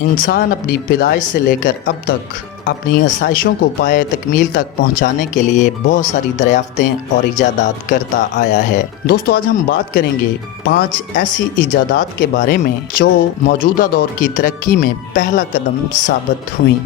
انسان اپنی پیدائش سے لے کر اب تک اپنی آسائشوں کو پائے تکمیل تک پہنچانے کے لیے بہت ساری دریافتیں اور ایجادات کرتا آیا ہے۔ دوستو آج ہم بات کریں گے 5 ایسی ایجادات کے بارے میں جو موجودہ دور کی ترقی میں پہلا قدم ثابت ہوئیں۔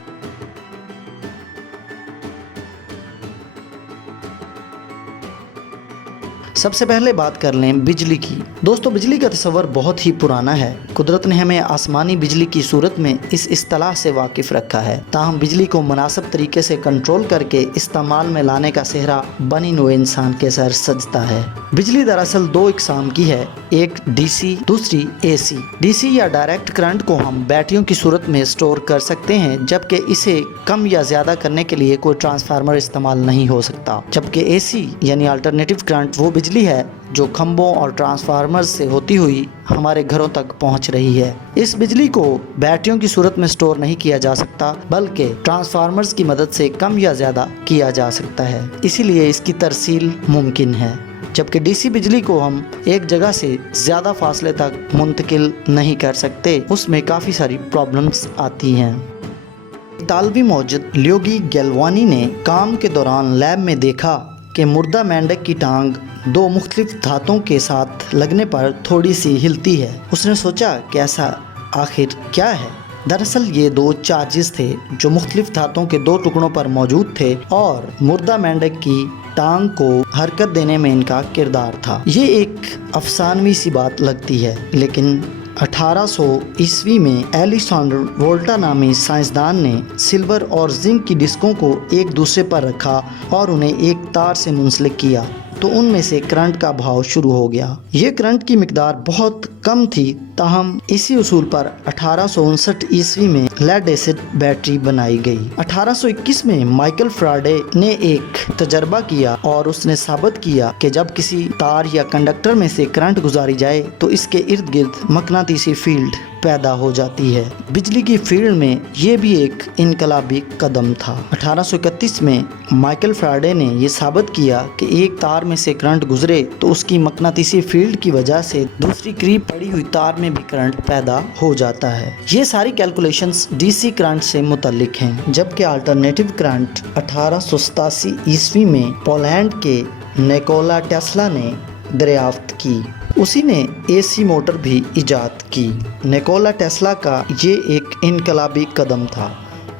سب سے پہلے بات کر لیں بجلی کی۔ دوستو بجلی کا تصور بہت ہی پرانا ہے۔ قدرت نے ہمیں آسمانی بجلی کی صورت میں اس اصطلاح سے واقف رکھا ہے، تاہم بجلی کو مناسب طریقے سے کنٹرول کر کے استعمال میں لانے کا سہرا بنی نوع انسان کے سر سجتا ہے۔ بجلی دراصل 2 اقسام کی ہے، ایک ڈی سی، دوسری اے سی۔ ڈی سی یا ڈائریکٹ کرنٹ کو ہم بیٹریوں کی صورت میں سٹور کر سکتے ہیں، جبکہ اسے کم یا زیادہ کرنے کے لیے کوئی ٹرانسفارمر استعمال نہیں ہو سکتا۔ جبکہ اے سی یعنی الٹرنیٹیو کرنٹ وہ بجلی ہے جو کھمبوں اور ٹرانسفارمر سے ہوتی ہوئی ہمارے گھروں تک پہنچ رہی ہے۔ اس بجلی کو بیٹریوں کی صورت میں سٹور نہیں کیا جا سکتا، بلکہ ٹرانسفارمرز کی مدد سے کم یا زیادہ کیا جا سکتا ہے، اسی لیے اس کی ترسیل ممکن ہے۔ جبکہ ڈی سی بجلی کو ہم ایک جگہ سے زیادہ فاصلے تک منتقل نہیں کر سکتے، اس میں کافی ساری پرابلمز آتی ہیں۔ اطالوی موجد لیوگی گیلوانی نے کام کے دوران لیب میں دیکھا کہ مردہ مینڈک کی ٹانگ 2 مختلف دھاتوں کے ساتھ لگنے پر تھوڑی سی ہلتی ہے۔ اس نے سوچا کہ ایسا آخر کیا ہے؟ دراصل یہ 2 چارجز تھے جو مختلف دھاتوں کے 2 ٹکڑوں پر موجود تھے اور مردہ مینڈک کی ٹانگ کو حرکت دینے میں ان کا کردار تھا۔ یہ ایک افسانوی سی بات لگتی ہے، لیکن 1800 عیسوی میں ایلیسانڈر وولٹا نامی سائنسدان نے سلور اور زنک کی ڈسکوں کو ایک دوسرے پر رکھا اور انہیں ایک تار سے منسلک کیا تو ان میں سے کرنٹ کا بہاؤ شروع ہو گیا۔ یہ کرنٹ کی مقدار بہت کم تھی، تاہم اسی اصول پر 1859 عیسوی میں لیڈ ایسڈ بیٹری بنائی گئی۔ 1821 میں مائیکل فراڈے نے ایک تجربہ کیا اور اس نے ثابت کیا کہ جب کسی تار یا کنڈکٹر میں سے کرنٹ گزاری جائے تو اس کے ارد گرد مقناطیسی فیلڈ پیدا ہو جاتی ہے۔ بجلی کی فیلڈ میں یہ بھی ایک انقلابی قدم تھا۔ 1831 میں مائیکل فراڈے نے یہ ثابت کیا کہ ایک تار میں سے کرنٹ گزرے تو اس کی مقناطیسی فیلڈ کی وجہ سے دوسری قریب پڑی ہوئی تار میں بھی کرنٹ پیدا ہو جاتا ہے۔ یہ ساری کیلکولیشنز ڈی سی کرنٹ سے متعلق ہیں، جبکہ الٹرنیٹیو کرنٹ 1887 عیسوی میں پولینڈ کے نیکولا ٹیسلا نے دریافت کی۔ اسی نے اے سی موٹر بھی ایجاد کی۔ نیکولا ٹیسلا کا یہ ایک انقلابی قدم تھا،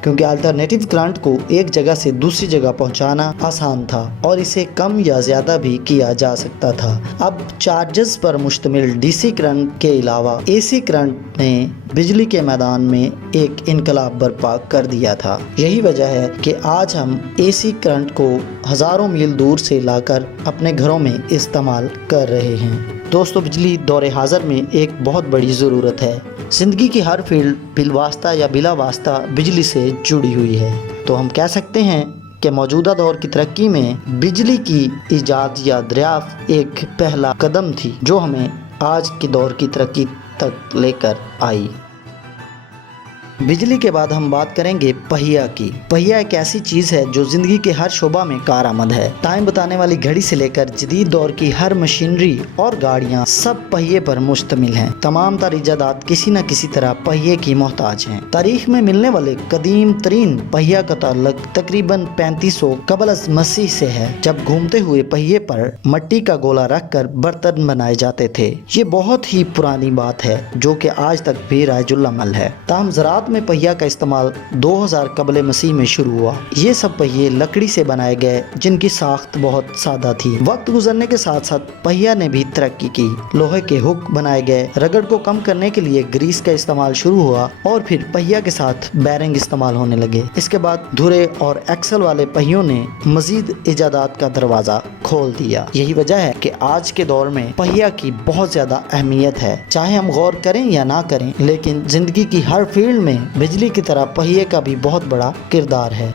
کیونکہ الٹرنیٹیو کرنٹ کو ایک جگہ سے دوسری جگہ پہنچانا آسان تھا اور اسے کم یا زیادہ بھی کیا جا سکتا تھا۔ اب چارجز پر مشتمل ڈی سی کرنٹ کے علاوہ اے سی کرنٹ نے بجلی کے میدان میں ایک انقلاب برپا کر دیا تھا۔ یہی وجہ ہے کہ آج ہم اے سی کرنٹ کو ہزاروں میل دور سے لا کر اپنے گھروں میں استعمال کر رہے ہیں۔ دوستو بجلی دور حاضر میں ایک بہت بڑی ضرورت ہے۔ زندگی کی ہر فیلڈ بالواسطہ یا بلا واسطہ بجلی سے جڑی ہوئی ہے، تو ہم کہہ سکتے ہیں کہ موجودہ دور کی ترقی میں بجلی کی ایجاد یا دریافت ایک پہلا قدم تھی جو ہمیں آج کے دور کی ترقی تک لے کر آئی۔ بجلی کے بعد ہم بات کریں گے پہیا کی۔ پہیا ایک ایسی چیز ہے جو زندگی کے ہر شعبہ میں کارآمد ہے۔ ٹائم بتانے والی گھڑی سے لے کر جدید دور کی ہر مشینری اور گاڑیاں سب پہیے پر مشتمل ہیں۔ تمام تر ایجادات کسی نہ کسی طرح پہیے کی محتاج ہیں۔ تاریخ میں ملنے والے قدیم ترین پہیا کا تعلق تقریباً 3500 قبل از مسیح سے ہے، جب گھومتے ہوئے پہیے پر مٹی کا گولا رکھ کر برتن بنائے جاتے تھے۔ یہ بہت ہی پرانی بات ہے جو کہ آج تک بھی رائج العمل ہے۔ تاہم زراعت میں پہیا کا استعمال 2000 قبل مسیح میں شروع ہوا۔ یہ سب پہیے لکڑی سے بنائے گئے جن کی ساخت بہت سادہ تھی۔ وقت گزرنے کے ساتھ ساتھ پہیا نے بھی ترقی کی۔ لوہے کے ہک بنائے گئے، رگڑ کو کم کرنے کے لیے گریس کا استعمال شروع ہوا اور پھر پہیا کے ساتھ بیرنگ استعمال ہونے لگے۔ اس کے بعد دھرے اور ایکسل والے پہیوں نے مزید ایجادات کا دروازہ کھول دیا۔ یہی وجہ ہے کہ آج کے دور میں پہیا کی بہت زیادہ اہمیت ہے، چاہے ہم غور کریں یا نہ کریں، لیکن زندگی کی ہر فیلڈ میں بجلی کی طرح پہیے کا بھی بہت بڑا کردار ہے۔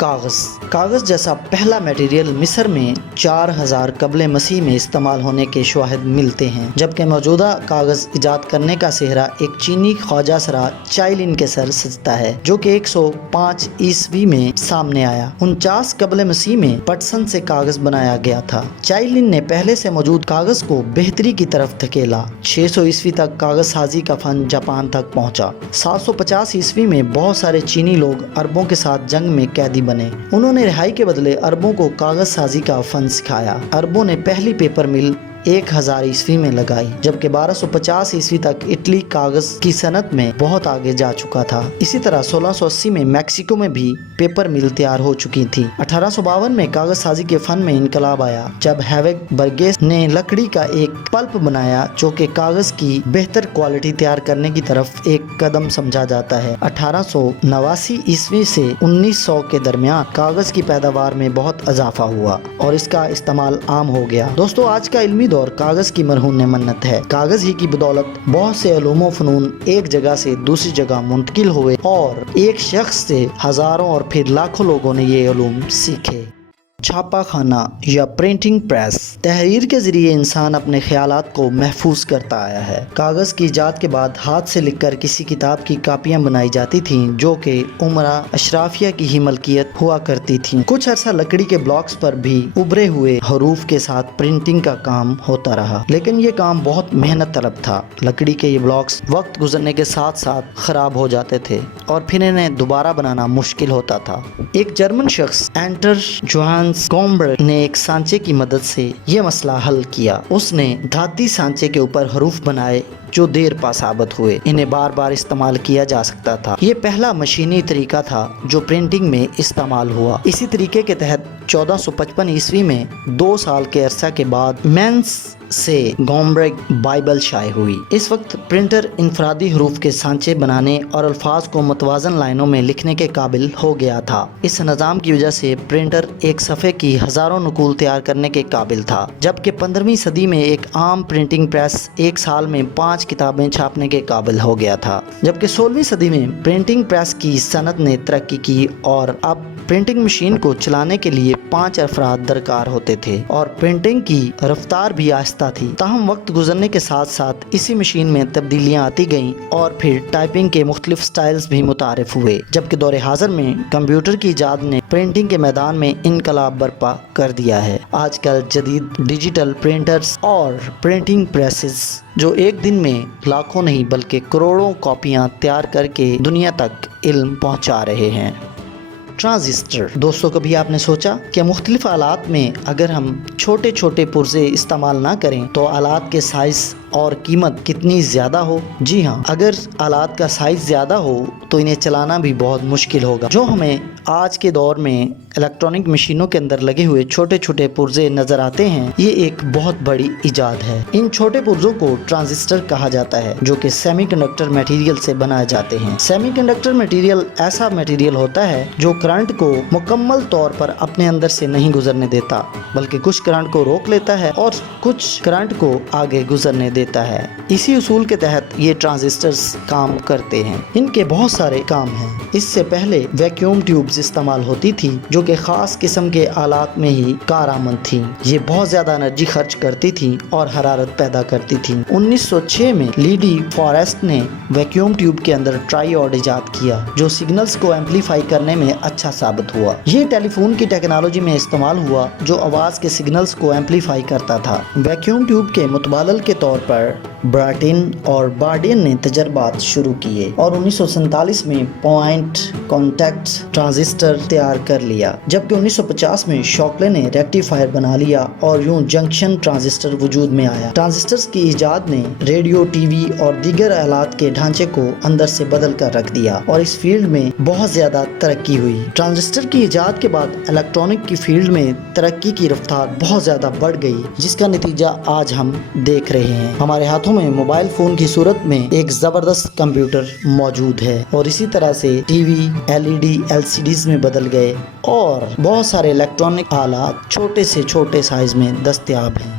کاغذ جیسا پہلا میٹیریل مصر میں 4000 قبل مسیح میں استعمال ہونے کے شواہد ملتے ہیں، جبکہ موجودہ کاغذ ایجاد کرنے کا سہرا ایک چینی خواجہ سرا چائی لن کے سر سجتا ہے، جو کہ 105 عیسوی میں سامنے آیا۔ 49 قبل مسیح میں پٹسن سے کاغذ بنایا گیا تھا۔ چائی لن نے پہلے سے موجود کاغذ کو بہتری کی طرف دھکیلا۔ 600 عیسوی تک کاغذ سازی کا فن جاپان تک پہنچا۔ 750 عیسوی میں بہت سارے چینی لوگ عربوں کے ساتھ جنگ میں قیدی بنے۔ انہوں نے رہائی کے بدلے عربوں کو کاغذ سازی کا فن سکھایا۔ عربوں نے پہلی پیپر مل 1000 عیسوی میں لگائی، جبکہ 1250 عیسوی تک اٹلی کاغذ کی صنعت میں بہت آگے جا چکا تھا۔ اسی طرح 1680 میں میکسیکو میں بھی پیپر مل تیار ہو چکی تھی۔ 1852 میں کاغذ سازی کے فن میں انقلاب آیا، جب ہیوگ برگیس نے لکڑی کا ایک پلپ بنایا جو کہ کاغذ کی بہتر کوالٹی تیار کرنے کی طرف ایک قدم سمجھا جاتا ہے۔ 1889 عیسوی سے 1900 کے درمیان کاغذ کی پیداوار میں بہت اضافہ ہوا اور اس کا استعمال عام ہو گیا۔ دوستو، آج کا علمی دور کاغذ کی مرہون منت ہے۔ کاغذ ہی کی بدولت بہت سے علوم و فنون ایک جگہ سے دوسری جگہ منتقل ہوئے اور ایک شخص سے ہزاروں اور پھر لاکھوں لوگوں نے یہ علوم سیکھے۔ چھاپا خانہ یا پرنٹنگ پریس، تحریر کے ذریعے انسان اپنے خیالات کو محفوظ کرتا آیا ہے۔ کاغذ کی ایجاد کے بعد ہاتھ سے لکھ کر کسی کتاب کی کاپیاں بنائی جاتی تھیں جو کہ عمرہ اشرافیہ کی ہی ملکیت ہوا کرتی تھیں۔ کچھ عرصہ لکڑی کے بلاکس پر بھی ابھرے ہوئے حروف کے ساتھ پرنٹنگ کا کام ہوتا رہا، لیکن یہ کام بہت محنت طلب تھا۔ لکڑی کے یہ بلاکس وقت گزرنے کے ساتھ ساتھ خراب ہو جاتے تھے اور پھر انہیں دوبارہ بنانا مشکل ہوتا تھا۔ ایک جرمن شخص اینٹر جوہانس گومبرگ نے ایک سانچے کی مدد سے یہ مسئلہ حل کیا۔ اس نے دھاتی سانچے کے اوپر حروف بنائے جو دیر پا ثابت ہوئے۔ انہیں بار بار استعمال کیا جا سکتا تھا۔ یہ پہلا مشینی طریقہ تھا جو پرنٹنگ میں استعمال ہوا۔ اسی طریقے کے تحت 1455 عیسوی میں 2 سال کے عرصہ کے بعد مینس سے گومبرگ بائبل شائع ہوئی۔ اس وقت پرنٹر انفرادی حروف کے سانچے بنانے اور الفاظ کو متوازن لائنوں میں لکھنے کے قابل ہو گیا تھا۔ اس نظام کی وجہ سے پرنٹر ایک صفحے کی ہزاروں نقول تیار کرنے کے قابل تھا، جبکہ 15ویں صدی میں ایک عام پرنٹنگ پریس ایک سال میں 5 کتابیں چھاپنے کے قابل ہو گیا تھا۔ جبکہ 16ویں صدی میں پرنٹنگ پریس کی صنعت نے ترقی کی اور اب پرنٹنگ مشین کو چلانے کے لیے 5 افراد درکار ہوتے تھے اور پرنٹنگ کی رفتار بھی آہستہ تھی۔ تاہم وقت گزرنے کے ساتھ ساتھ اسی مشین میں تبدیلیاں آتی گئیں اور پھر ٹائپنگ کے مختلف سٹائلز بھی متعارف ہوئے، جبکہ دور حاضر میں کمپیوٹر کی ایجاد نے پرنٹنگ کے میدان میں انقلاب برپا کر دیا ہے۔ آج کل جدید ڈیجیٹل پرنٹرز اور پرنٹنگ پریسز جو ایک دن میں لاکھوں نہیں بلکہ کروڑوں کاپیاں تیار کر کے دنیا تک علم پہنچا رہے ہیں۔ ٹرانزسٹر، دوستو کبھی آپ نے سوچا کہ مختلف آلات میں اگر ہم چھوٹے چھوٹے پرزے استعمال نہ کریں تو آلات کے سائز اور قیمت کتنی زیادہ ہو؟ جی ہاں، اگر آلات کا سائز زیادہ ہو تو انہیں چلانا بھی بہت مشکل ہوگا۔ جو ہمیں آج کے دور میں الیکٹرانک مشینوں کے اندر لگے ہوئے چھوٹے چھوٹے پرزے نظر آتے ہیں، یہ ایک بہت بڑی ایجاد ہے۔ ان چھوٹے پرزوں کو ٹرانزسٹر کہا جاتا ہے، جو کہ سیمی کنڈکٹر میٹیریل سے بنائے جاتے ہیں۔ سیمی کنڈکٹر میٹیریل ایسا میٹیریل ہوتا ہے جو کرنٹ کو مکمل طور پر اپنے اندر سے نہیں گزرنے دیتا، بلکہ کچھ کرنٹ کو روک لیتا ہے اور کچھ کرنٹ کو آگے گزرنے دیتا ہے۔ اسی اصول کے تحت یہ ٹرانزسٹرز کام کرتے ہیں۔ ان کے بہت سارے کام ہیں۔ اس سے پہلے ویکیوم ٹیوبز استعمال ہوتی تھی جو کہ خاص قسم کے آلات میں ہی کارآمد تھیں۔ یہ بہت زیادہ انرجی خرچ کرتی تھیں اور حرارت پیدا کرتی تھیں۔ 1906 میں لیڈی فارسٹ نے ویکیوم ٹیوب کے اندر ٹرائی آڈ ایجاد کیا جو سگنلز کو ایمپلیفائی کرنے میں اچھا ثابت ہوا۔ یہ ٹیلی فون کی ٹیکنالوجی میں استعمال ہوا جو آواز کے سگنلز کو ایمپلیفائی کرتا تھا۔ ویکیوم ٹیوب کے متبادل کے طور پر براٹن اور بارڈین نے تجربات شروع کیے اور 1947 میں پوائنٹ کانٹیکٹ ٹرانزسٹر تیار کر لیا، جبکہ 1950 میں شاکلے نے ریکٹیفائر بنا لیا اور یوں جنکشن ٹرانزسٹر وجود میں آیا۔ ٹرانزسٹرز کی ایجاد نے ریڈیو، ٹی وی اور دیگر آلات کے ڈھانچے کو اندر سے بدل کر رکھ دیا اور اس فیلڈ میں بہت زیادہ ترقی ہوئی۔ ٹرانزسٹر کی ایجاد کے بعد الیکٹرانک کی فیلڈ میں ترقی کی رفتار بہت زیادہ بڑھ گئی، جس کا نتیجہ آج ہم دیکھ رہے ہیں۔ ہمارے ہاتھوں میں موبائل فون کی صورت میں ایک زبردست کمپیوٹر موجود ہے اور اسی طرح سے ٹی وی LED LCDs میں بدل گئے اور بہت سارے الیکٹرانک آلات چھوٹے سے چھوٹے سائز میں دستیاب ہیں۔